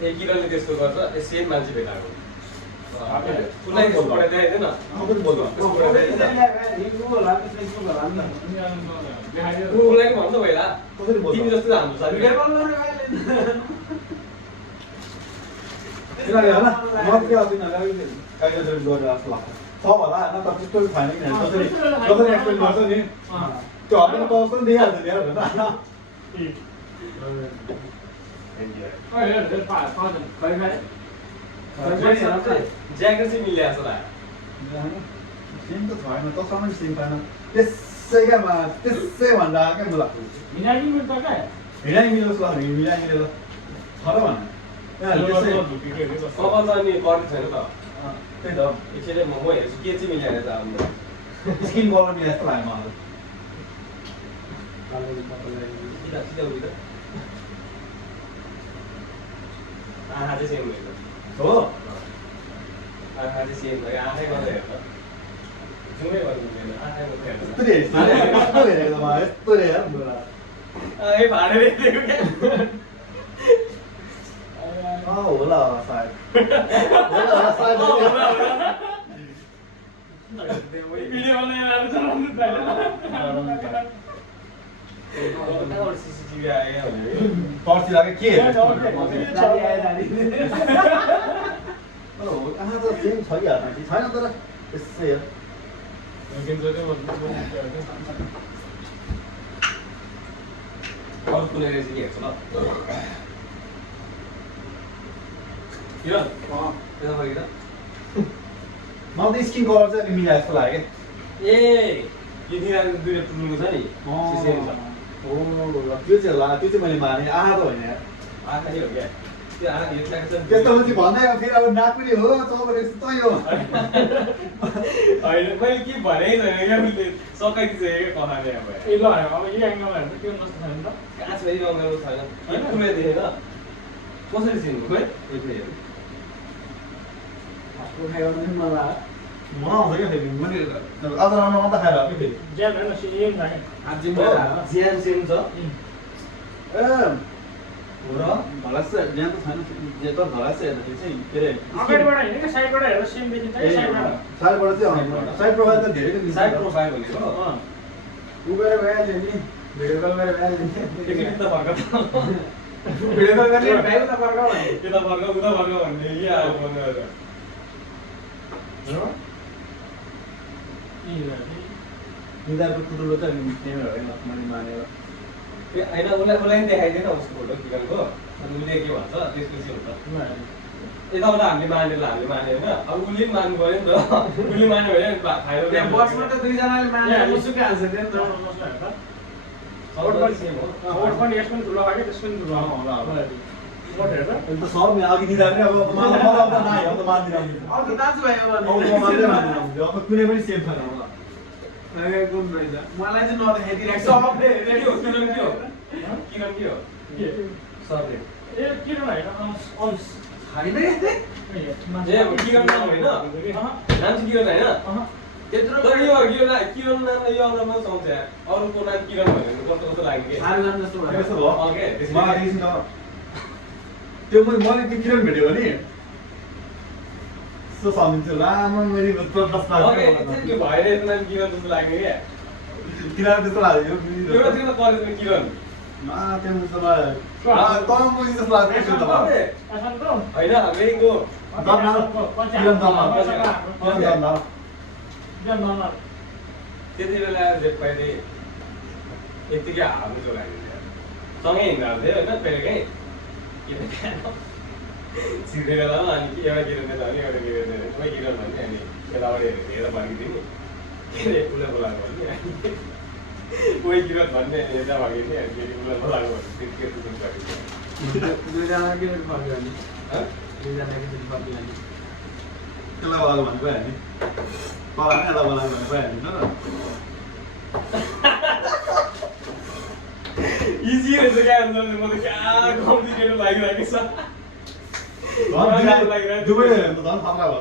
एक किलोले त्यस्तो गर्छ सेम मान्छे भेटाएको उसलाई त्यसको पढाइदिएन उसलाई भन्नु भइला तिमी जस्तो हाम्रो साथी ज्याकेट चाहिँ मिले जस्तो लाग्यो सेम त छैन तँसँग पनि सेम छैन त्यसै क्या त्यसै भन्दा क्या मलाई मिलाइ मिल्छ क्या हिँडाइ मिलोस् ल मिलाइ मिलेर छ र भन कपाल त अनि पर्ने छैन त त्यही त एकछिन म हेर्छु के चाहिँ मिलाएर त अब स्किन कलर मिले जस्तो लाग्यो मलाई सिधा उयो त आँखा चाहिँ सेम भयो हो आँखा चाहिँ सेम भयो आँखै गर्दा हेर्दा जुमै गर्नु हुँदैन आँखै मात्रै हेर्दा यस्तो हेरेको त मलाई यस्तो हेर आँखै फाडेर हेरेको क्या होला सायद होला सायद भिडियो बनाएर चलाउनु पाएन सिसिटिभी आयो भने पर्सि लाग्यो के आयो कहाँ त सेम छ कि छैन तर यसै हो अरू कुनै रहेछ कि हेर्छु ल किरण यता फर्किँदा मलाई त स्किन कलर चाहिँ मिला जस्तो लाग्यो ए यो दिनाको दुईवटा टुल्नुको छ नि सेम छ ओ त्यो चाहिँ होला त्यो चाहिँ मैले माने आहा त होइन आँखा चाहिँ हो क्या त्यो आँखा यो ट्याक्छ त्यस्तो मान्छे भन्दै फेरि अब नाकुरी हो चौबरे तै हो होइन मैले के भनेकै छैन क्या उसले सकाइदिइसक्यो क्या कथाले अब ए ल अब यो एङ्गलमा हेर्नु के नस्तो छैन त कहाँ छ फेरि रङ्गहरू छैन होइन पुरै देखेन कसरी चिन्नु खोइ एकले हेर्नु मलाई आउँछ क्या फेरि मैले आज राम्रो मात्रै खाएर हो कि फेरि ज्यान होइन सेम छ क्या ज्यान सेम छ ए हो र धलास ज्यान त छैन जे त धलास हेर्दाखेरि चाहिँ के अरे अगाडिबाट होइन क्या साइडबाट हेर्दा सेम देखिन्छ कि साइडबाट साइडबाट चाहिँ साइड प्रोफाइल त धेरै साइड प्रोफाइल भनेको उगेर भइहाल्यो नि भिडियो कल गरेर भइहाल्यो नि एकचोटि त फर्क भिडियो कल गर्ने भाइ उता फर्क भने यता फर्क उता फर्क भन्ने यहाँ आयो फोन गरेर निदारको ठुलो चाहिँ क्यामेरा होइन मैले मानेर होइन उसलाई नि देखाइदिएन उसको फोटो किरणको अनि उसले के भन्छ त्यसपछि हुन्छ यताबाट हामीले मानेर होइन अब उसले पनि मान्नु पऱ्यो नि त उसले मान्यो भने फाइदा बसमा त दुईजनाले मानेर मुसुकै हाल्छ नि त सबैले सेम हो बोट पनि यस पनि ठुलो खायो त्यस पनि ठुलो होला होला बोट हेर्दा अन्त सब अघि निदार नि अब मलाई त नाइ अब त मान्दिन अब त दाजुभाइ हो अब मान्दै मान्दिन अब कुनै पनि सेम छैन होला मलाई चाहिँ नदेखाइदिरहेको सबले के हो किरण के हो किरण के हो सबले ए किरण होइन अंश छैन ए किरण नाम होइन नाम चाहिँ किरण होइन त्यत्रो यो किरण नाम यो अनुहारमा सुहाउँछ अरूको नाम किरण भन्यो भने कस्तो कस्तो लाग्यो कि साह्रो जान जस्तो भयो त्यस्तो भयो ओके मलाई एकछिन त्यो मैले त्यो किरण भेट्यो भने सो सम्झिन्छु लामो मेरो प्रश्न ओके त्यो भएर यस्तो नाम किरण जस्तो लाग्यो क्या किरण त्यस्तो लाग्यो एउटा थियो त कलेजमा किरण त्यो त मलाई तँ बुझि जस्तो लाग्यो त्यो त मलाई आसान त होइन मेरिङको किरण दमा त्यति बेला जेपाइले यत्तिकै हाल्नु जो लाग्यो सँगै हिँड्दा थियो होइन कहिलेकाहीँ छिर्दै बेलामा अनि एउटा किरण दिएछ भने एउटा किरण दिएछ मै किरण भन्ने अनि यताबाट हेरेर फर्किदिने के अरे उसलाई बोलाएको भन्ने कोही किरण भन्ने अनि यता फर्किने अनि फेरि उसलाई बोलाएको भन्ने त्यस्तो फर्किन्छ दुईजना किरण फर्क्यो भने दुईजना किरण फर्क्यो भने त्यसलाई बोलाएको भन्नु भयो नि तँलाई यसलाई बोलाएको भन्नु भयो नि इजी रहेछ क्या म त क्या कम्प्लिकेटेड लागिरहेको छ दुवै झन् खतरा भयो